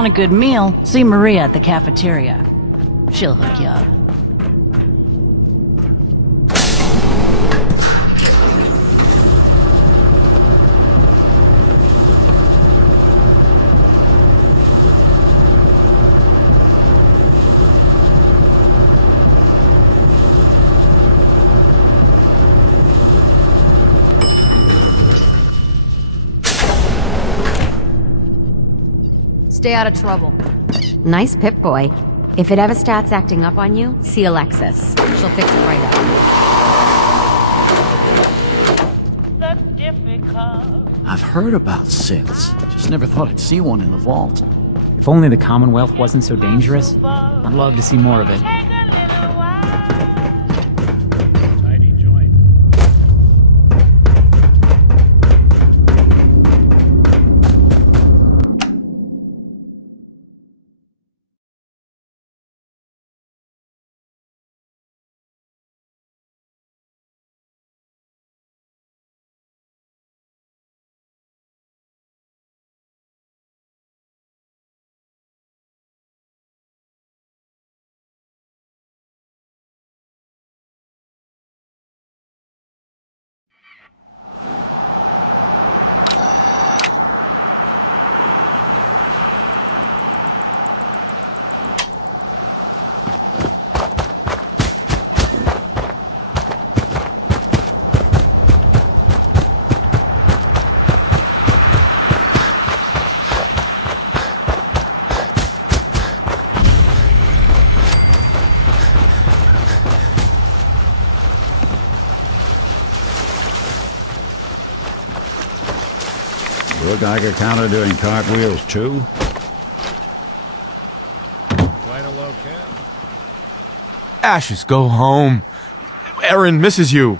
Want a good meal? See Maria at the cafeteria. She'll hook you up. Stay out of trouble. Nice Pip-Boy. If it ever starts acting up on you, see Alexis. She'll fix it right. That's difficult. I've heard about Six. Just never thought I'd seen one in the vault. If only the Commonwealth wasn't so dangerous. Well, take a little while. Tiny joint. Your Geiger counter doing cartwheels too? Ashes, go home. Erin misses you.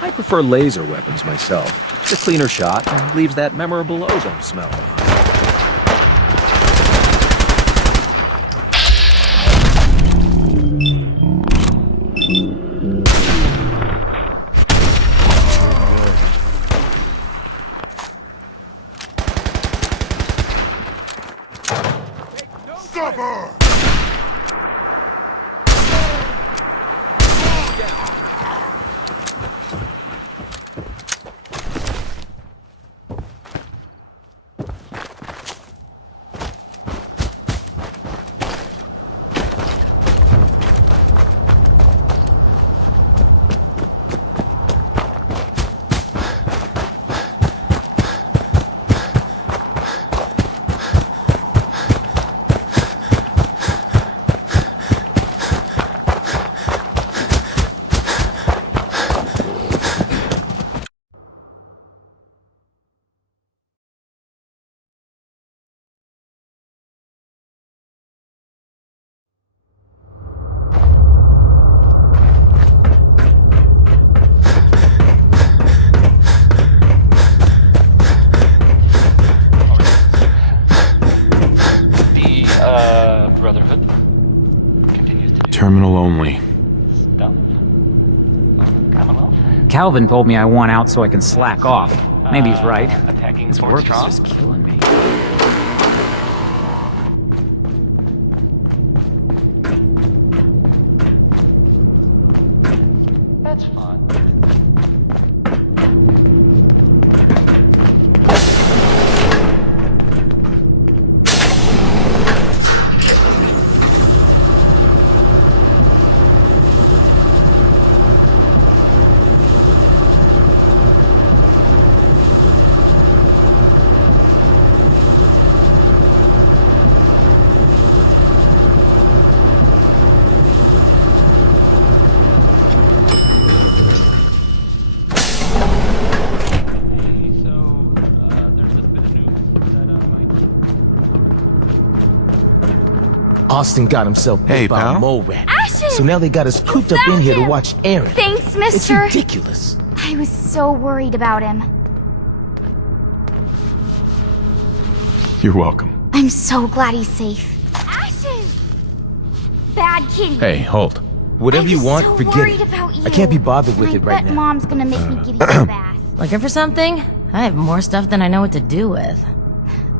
I prefer laser weapons myself. Cleaner shot leaves that memorable ozone smell. Terminal only. Calvin told me I want out so I can slack off. Maybe he's right. This work is just killing me. That's fun. Hey, pal. Ashes! You found him! Thanks, mister. I was so worried about him. You're welcome. I'm so glad he's safe. Ashes! Bad kitty! Hey, hold. Whatever I was you want, so you can worried get. about you. I can't be bothered with I you. bet Mom's gonna make me give you a bath. Looking for something? I have more stuff than I know what to do with.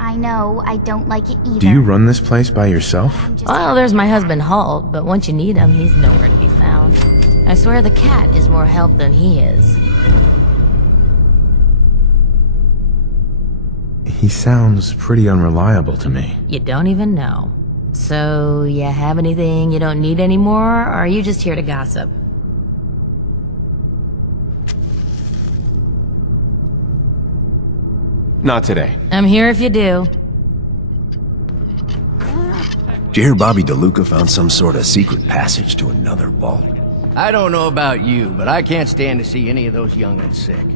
I know, I don't like it either. Do you run this place by yourself? Well, there's my husband Hulk, but once you need him, he's nowhere to be found. I swear the cat is more help than he is. He sounds pretty unreliable to me. You don't even know. So, you have anything you don't need anymore, or are you just here to gossip? Not today. I'm here if you do. Did you hear Bobby DeLuca found some sort of secret passage to another vault? I don't know about you, but I can't stand to see any of those young'uns sick.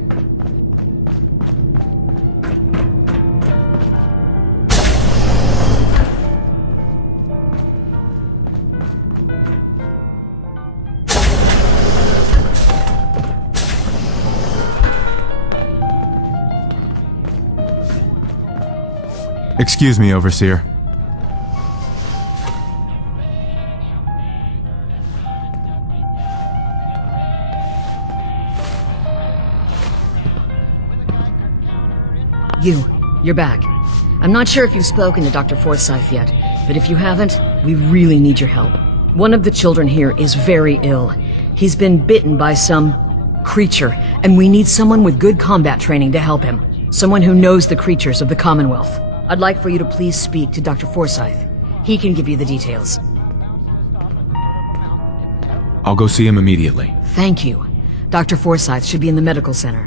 Excuse me, Overseer. You're back. I'm not sure if you've spoken to Dr. Forsyth yet, but if you haven't, we really need your help. One of the children here is very ill. He's been bitten by some creature, and we need someone with good combat training to help him. Someone who knows the creatures of the Commonwealth. I'd like for you to please speak to Dr. Forsyth. He can give you the details. I'll go see him immediately. Thank you. Dr. Forsyth should be in the medical center.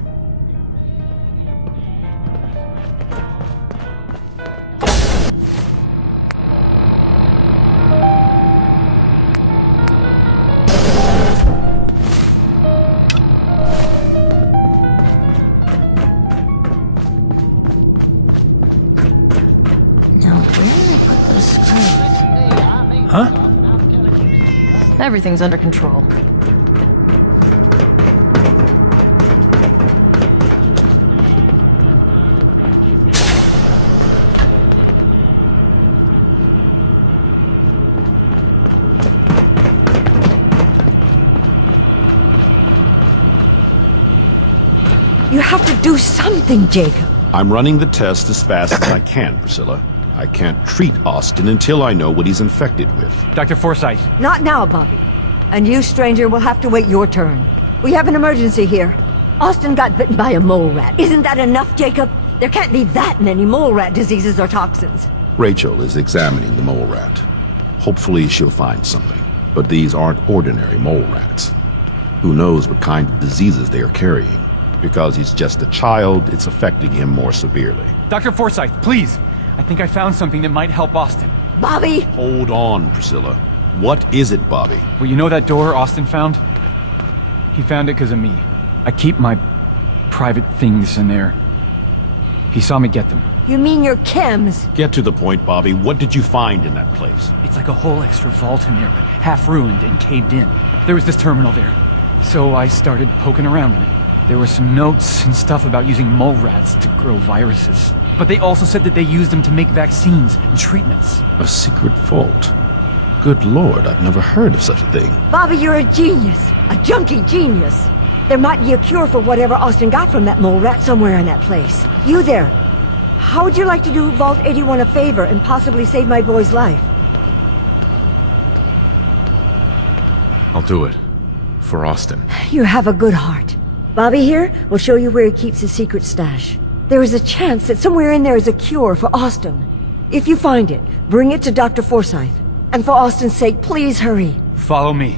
Now, where did I put those screws? Everything's under control. You have to do something, Jacob. I'm running the test as fast as I can, Priscilla. I can't treat Austin until I know what he's infected with. Dr. Forsyth. Not now, Bobby. And you, stranger, will have to wait your turn. We have an emergency here. Austin got bitten by a mole rat. Isn't that enough, Jacob? There can't be that many mole rat diseases or toxins. Rachel is examining the mole rat. Hopefully she'll find something. But these aren't ordinary mole rats. Who knows what kind of diseases they're carrying? Because he's just a child, it's affecting him more severely. Dr. Forsyth, please. I think I found something that might help Austin. Bobby! Hold on, Priscilla. What is it, Bobby? Well, you know that door Austin found? He found it because of me. I keep my private things in there. He saw me get them. You mean your chems? Get to the point, Bobby. What did you find in that place? It's like a whole extra vault in there, half ruined and caved in. There was this terminal there. So I started poking around. There were some notes and stuff about using mole rats to grow viruses. But they also said that they used them to make vaccines and treatments. A secret vault. Good Lord, I've never heard of such a thing. Bobby, you're a genius. A junkie genius. There might be a cure for whatever Austin got from that mole rat somewhere in that place. You there. How would you like to do Vault 81 a favor and possibly save my boy's life? I'll do it. For Austin. You have a good heart. Bobby here will show you where he keeps his secret stash. There is a chance that somewhere in there is a cure for Austin. If you find it, bring it to Dr. Forsyth. And for Austin's sake, please hurry. Follow me.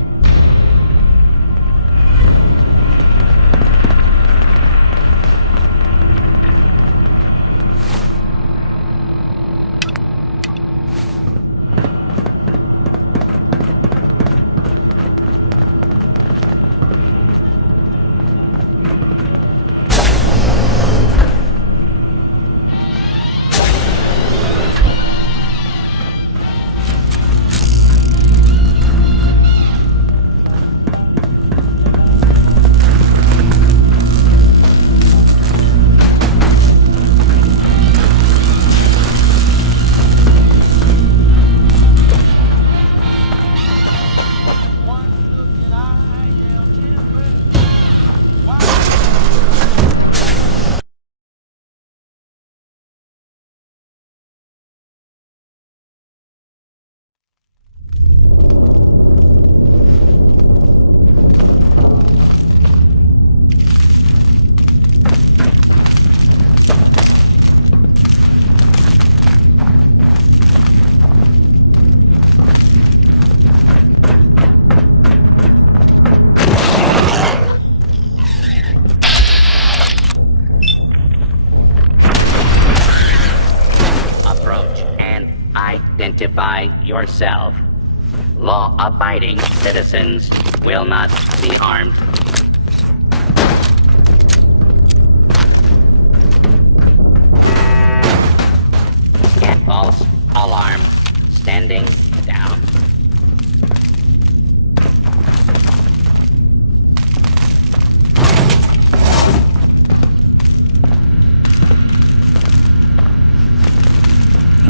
by yourself. Law-abiding citizens will not be harmed. False alarm. Standing down.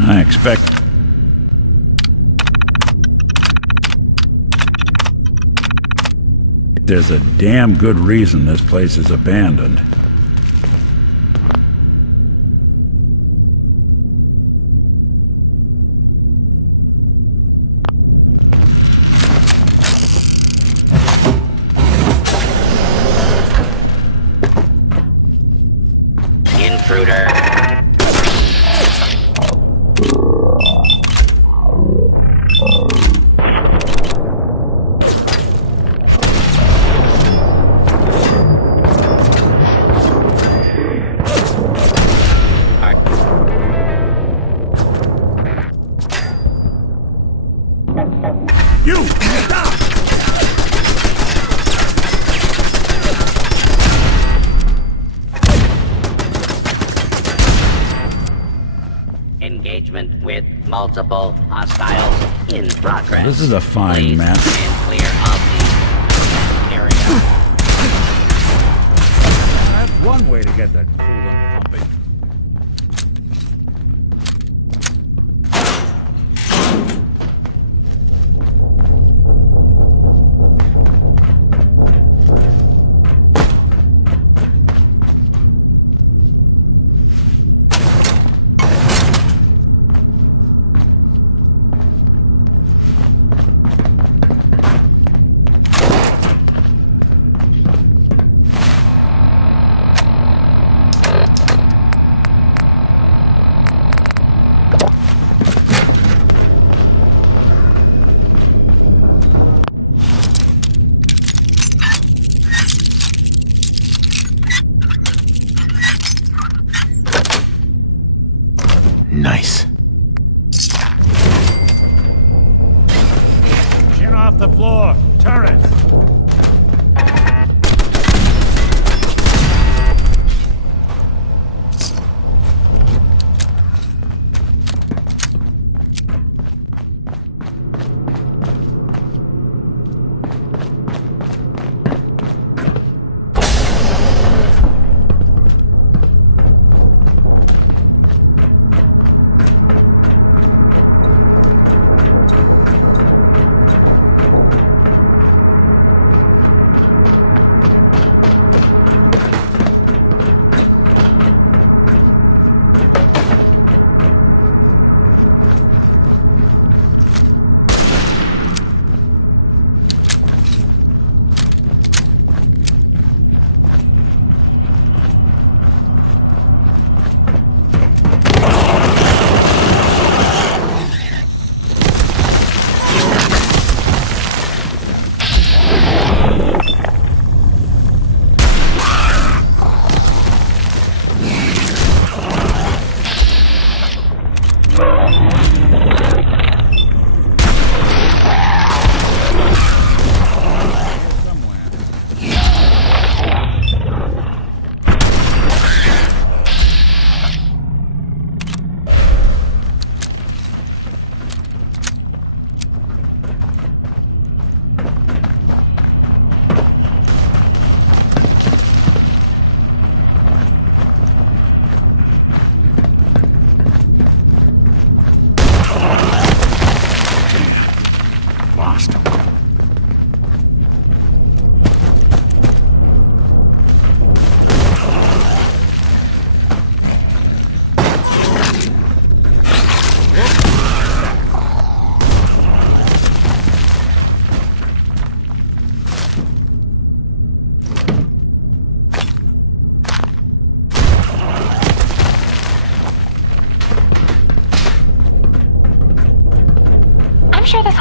I expect it. There's a damn good reason this place is abandoned. Engagement with multiple hostiles in progress. Well, this is a fine mess. Way to get that coolant pumping. Nice. Shoot off the floor! Turret!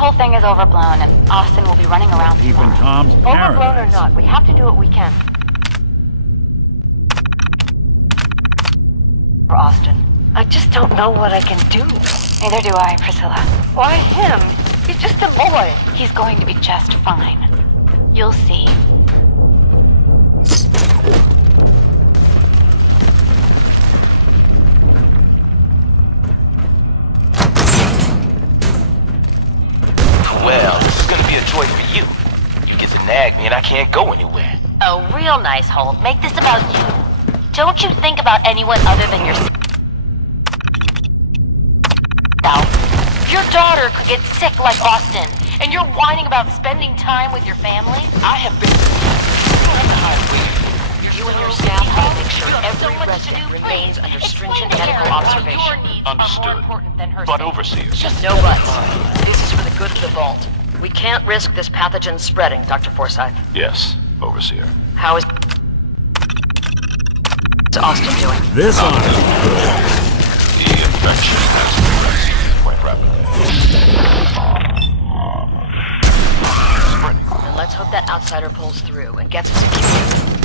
whole thing is overblown and Austin will be running around with more. Overblown or not, we have to do what we can. For Austin. I just don't know what I can do. Neither do I, Priscilla. boy. He's going to be just fine. You'll see. Well, this is gonna be a joy for you. You get to nag me and I can't go anywhere. Real nice, Humble. Make this about you. Don't you think about anyone other than yourself. Your daughter could get sick like Austin, and you're whining about spending time with your family? I have been... You and your staff want to make sure everyone... Please, explain to Eric. Observation. Understood. But overseas. This is for the good of the Vault. We can't risk this pathogen spreading, Dr. Forsyth. Yes, Overseer. How is Austin doing? This ought to be good. He has progressed. Then let's hope that outsider pulls through and gets us secure.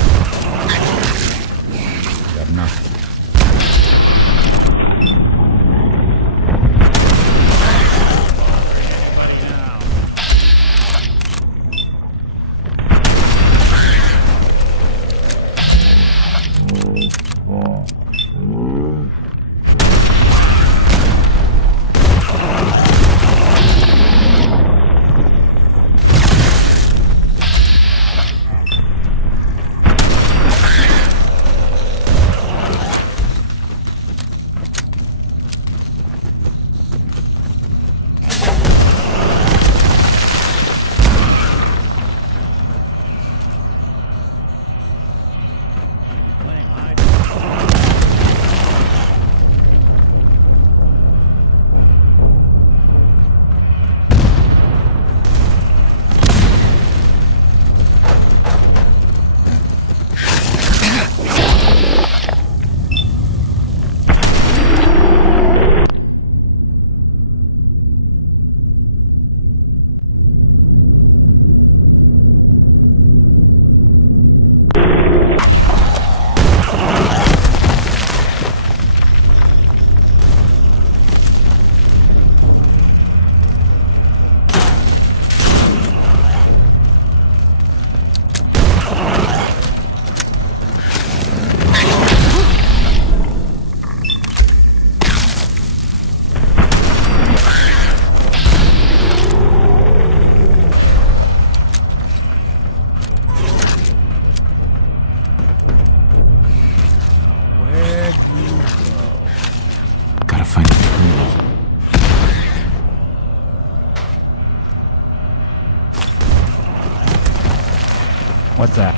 What's that?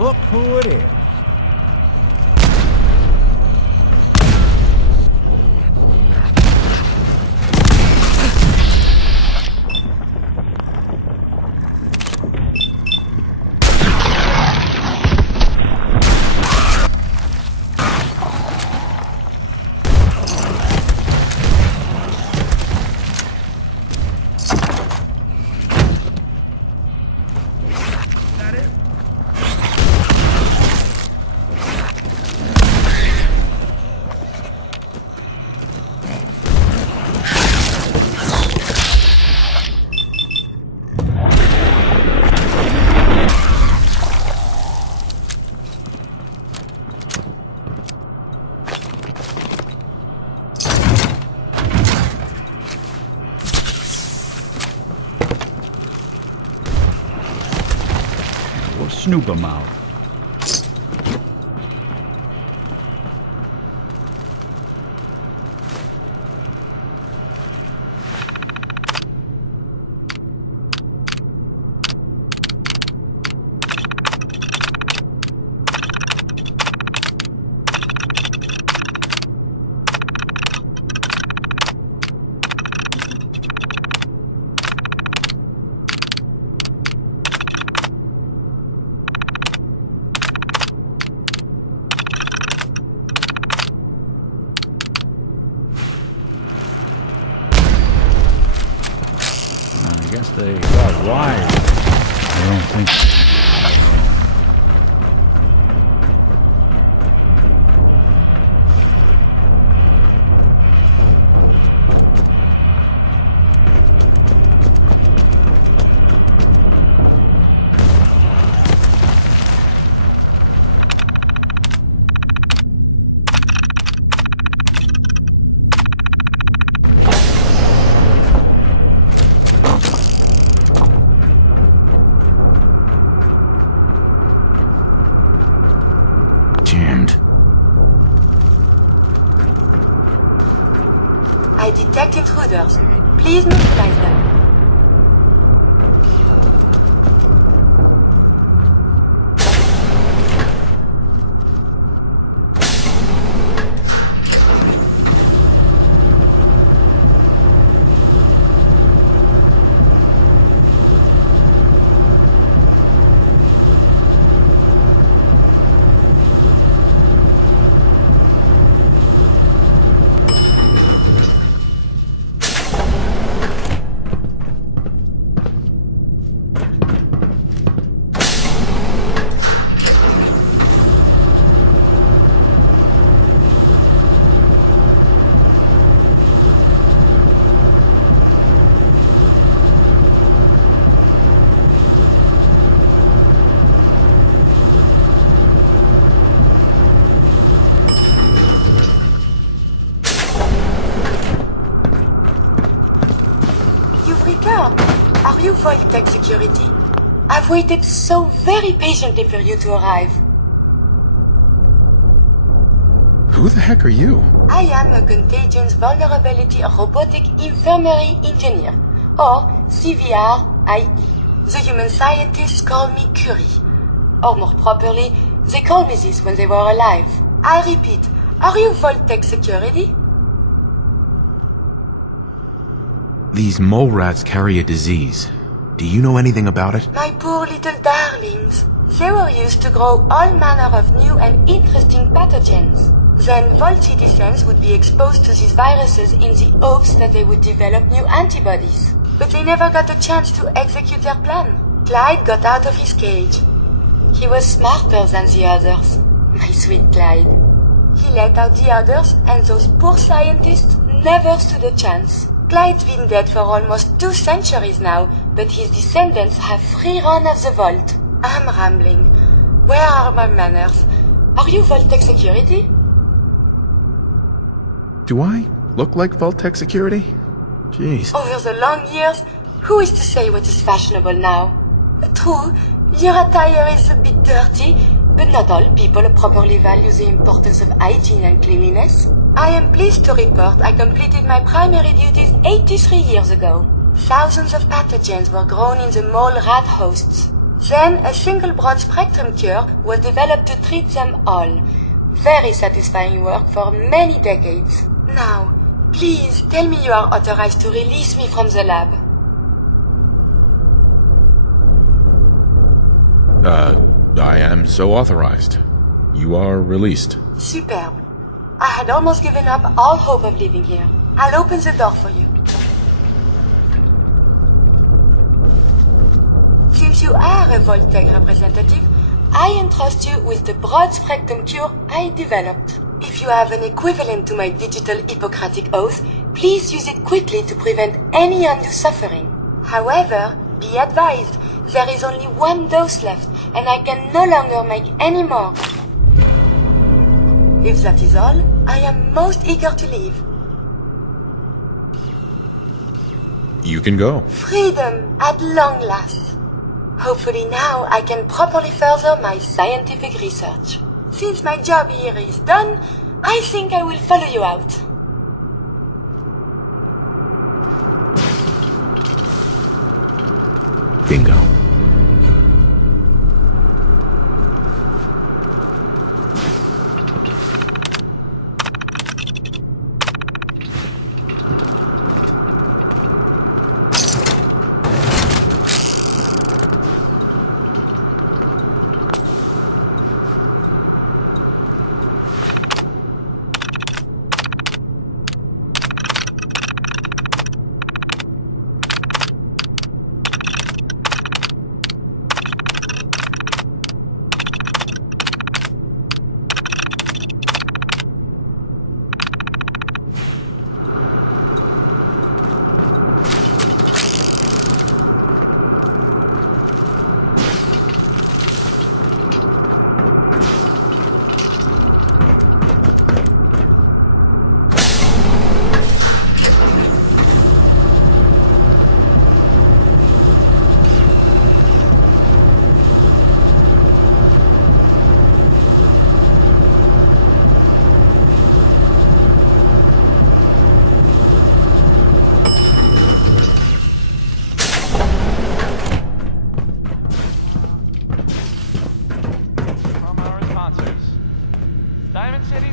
Look who it is. They got wide. I don't think... patiently for you to arrive. Who the heck are you? I am a Contagions Vulnerability Robotic Infirmary Engineer, or CVR-IE. The human scientists call me Curie. Or more properly, they called me this when they were alive. I repeat, are you Voltec Security? These mole rats carry a disease. Do you know anything about it? My poor little darlings. They were used to grow all manner of new and interesting pathogens. Then Volt citizens would be exposed to these viruses in the hopes that they would develop new antibodies. But they never got a chance to execute their plan. Clyde got out of his cage. He was smarter than the others. My sweet Clyde. He let out the others, and those poor scientists never stood a chance. Clyde's been dead for almost 2 centuries now, but his descendants have free run of the vault. I'm rambling. Where are my manners? Are you Voltec Security? Do I look like Voltec security? Jeez. Over the long years, who is to say what is fashionable now? True, your attire is a bit dirty, but not all people properly value the importance of hygiene and cleanliness. I am pleased to report I completed my primary duties 83 years ago. Thousands of pathogens were grown in the mole rat hosts. Then a single broad-spectrum cure was developed to treat them all. Very satisfying work for many decades. Now, please tell me you are authorized to release me from the lab. I am so authorized. You are released. Superb. I had almost given up all hope of leaving here. I'll open the door for you. Since you are a Voltec representative, I entrust you with the broad-spectrum cure I developed. If you have an equivalent to my digital Hippocratic oath, please use it quickly to prevent any undue suffering. However, be advised, there is only 1 dose left, and I can no longer make any more. If that is all, I am most eager to leave. You can go. Freedom at long last. Hopefully now I can properly further my scientific research. Since my job here is done, I think I will follow you out. Bingo.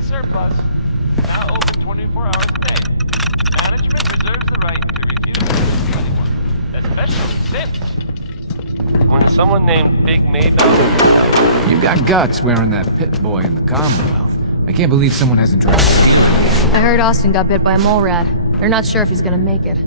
Surplus, now open 24 hours a day. Management reserves the right to refuse service to anyone, especially since someone named Big Nate. You got guts wearing that big boy at the comic. I can't believe someone hasn't tried to steal it yet. I heard Austin got bit by a mole rat. They're not sure if he's gonna make it.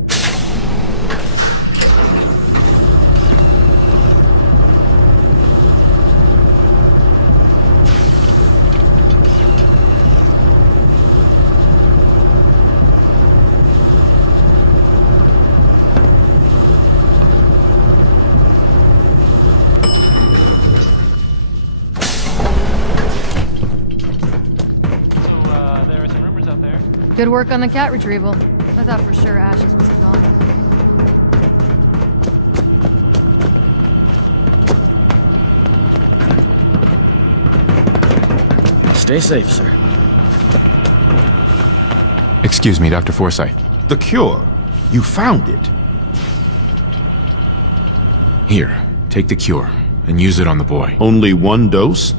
There were some rumors out there. Good work on the cat retrieval. I thought for sure Ash was Dr. Forsyth. The cure. You found it. Here, take the cure and use it on the boy. Only one dose?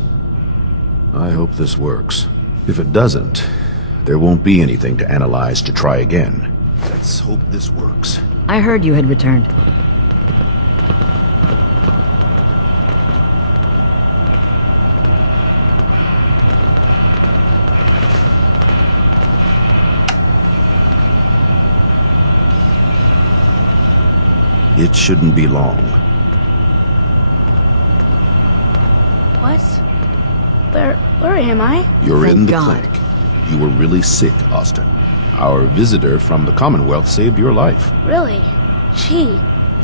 I hope this works. If it doesn't, there won't be anything to analyze to try again. Let's hope this works. I heard you had returned. It shouldn't be long. Where am I? You're in the clinic. You were really sick, Austin. Our visitor from the Commonwealth saved your life. Really? Gee,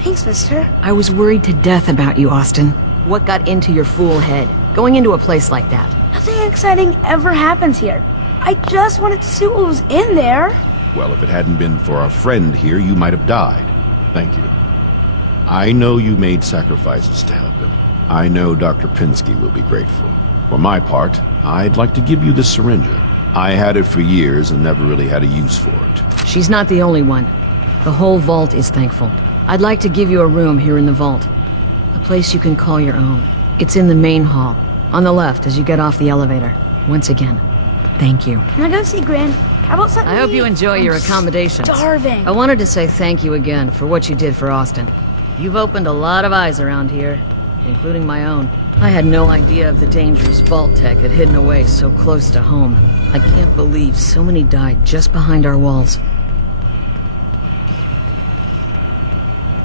thanks, mister. I was worried to death about you, Austin. What got into your fool head? Going into a place like that? Nothing exciting ever happens here. I just wanted to see what was in there. Well, if it hadn't been for our friend here, you might have died. Thank you. I know you made sacrifices to help him. I know Dr. Pinsky will be grateful. For my part, I'd like to give you the syringe. I had it for years and never really had a use for it. She's not the only one. The whole vault is thankful. I'd like to give you a room here in the vault. A place you can call your own. It's in the main hall, on the left as you get off the elevator. Once again, thank you. Can I go see Gran? How about something to eat? I'm Accommodations. starving. I wanted to say thank you again for what you did for Austin. You've opened a lot of eyes around here, including my own. I had no idea of the dangerous vault tech that hidden away so close to home. I can't believe so many died just behind our walls.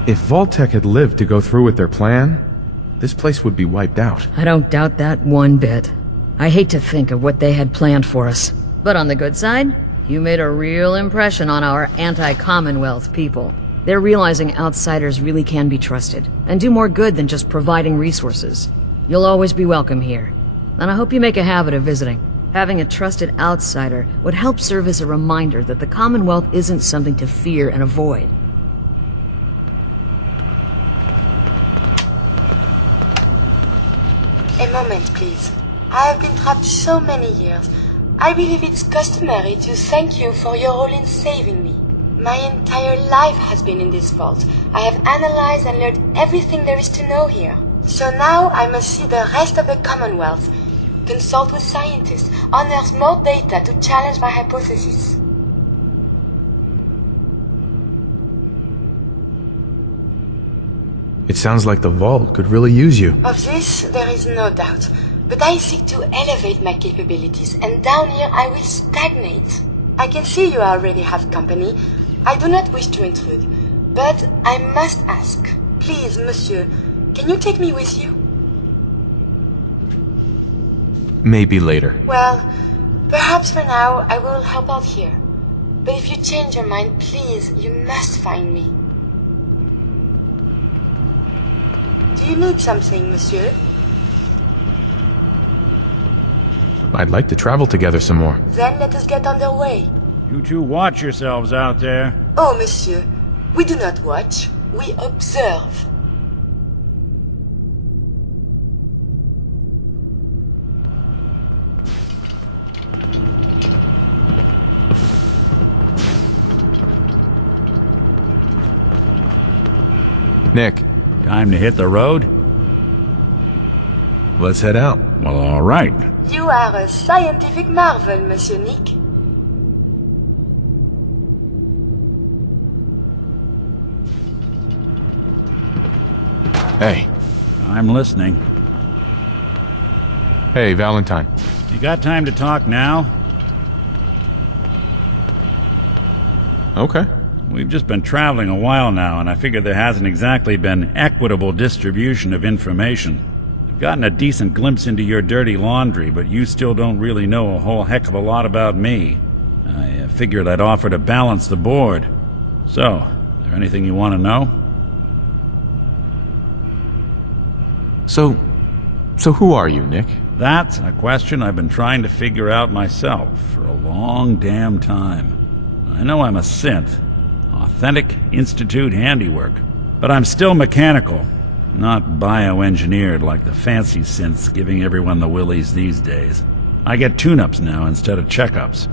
If Vault-Tec had lived to go through with their plan, this place would be wiped out. I don't doubt that one bit. I hate to think of what they had planned for us. But on the good side, you made a real impression on our anti-Commonwealth people. They're realizing outsiders really can be trusted, and do more good than just providing resources. You'll always be welcome here, and I hope you make a habit of visiting. Having a trusted outsider would help serve as a reminder that the Commonwealth isn't something to fear and avoid. A moment, please. I have been trapped so many years. I believe it's customary to thank you for your role in saving me. My entire life has been in this vault. I have analyzed and learned everything there is to know here. So now I must see the rest of the Commonwealth, consult with scientists, unearth more data to challenge my hypothesis. It sounds like the Vault could really use you. Of this, there is no doubt. But I seek to elevate my capabilities, and down here I will stagnate. I can see you already have company. I do not wish to intrude, but I must ask. Please, monsieur, can you take me with you? Maybe later. Well, perhaps for now I will help out here. But if you change your mind, please, you must find me. Do you need something, monsieur? I'd like to travel together some more. Then let us get underway. You two watch yourselves out there. Oh, monsieur, we do not watch, we observe. Nick. Time to hit the road? Let's head out. Well, all right. You are a scientific marvel, Monsieur Nick. Hey. I'm listening. Hey, Valentine. You got time to talk now? Okay. We've just been traveling a while now, and I figure there hasn't exactly been equitable distribution of information. I've gotten a decent glimpse into your dirty laundry, but you still don't really know a whole heck of a lot about me. I figured I'd offer to balance the board. So, is there anything you want to know? So who are you, Nick? That's a question I've been trying to figure out myself for a long damn time. I know I'm a synth, authentic Institute handiwork, but I'm still mechanical, not bioengineered like the fancy synths giving everyone the willies these days. I get tune-ups now instead of checkups.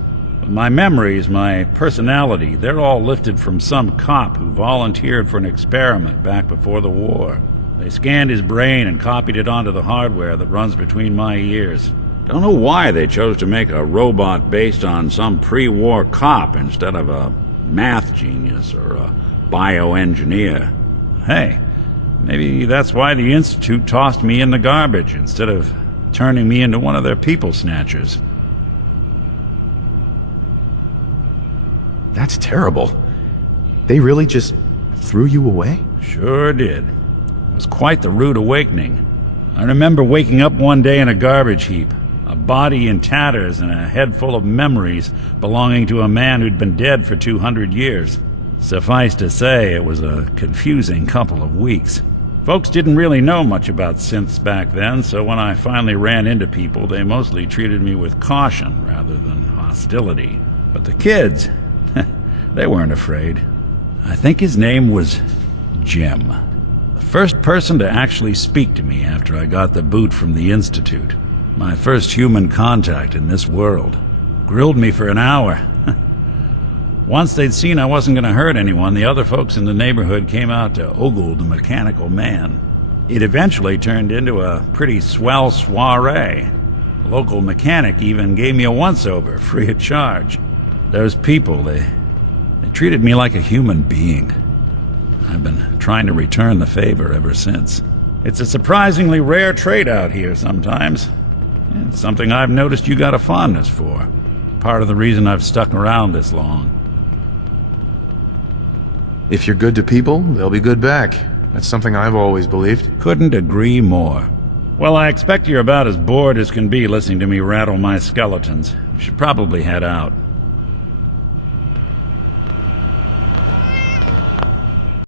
my memories, my personality, they're all lifted from some cop who volunteered for an experiment back before the war. They scanned his brain and copied it onto the hardware that runs between my ears. Don't know why they chose to make a robot based on some pre-war cop instead of a math genius or a bioengineer. Hey, maybe that's why the Institute tossed me in the garbage instead of turning me into one of their people snatchers. That's terrible. They really just threw you away? Sure did. It was quite the rude awakening. I remember waking up one day in a garbage heap, a body in tatters and a head full of memories belonging to a man who'd been dead for 200 years. Suffice to say, it was a confusing couple of weeks. Folks didn't really know much about synths back then, so when I finally ran into people, they mostly treated me with caution rather than hostility. But the kids, they weren't afraid. I think his name was Jim. The first person to actually speak to me after I got the boot from the Institute. My first human contact in this world. Grilled me for an hour. Once they'd seen I wasn't going to hurt anyone, the other folks in the neighborhood came out to ogle the mechanical man. It eventually turned into a pretty swell soiree. The local mechanic even gave me a once-over, free of charge. Those people, they treated me like a human being. I've been trying to return the favor ever since. It's a surprisingly rare trait out here sometimes. It's something I've noticed you got a fondness for. Part of the reason I've stuck around this long. If you're good to people, they'll be good back. That's something I've always believed. Couldn't agree more. Well, I expect you're about as bored as can be listening to me rattle my skeletons. You should probably head out.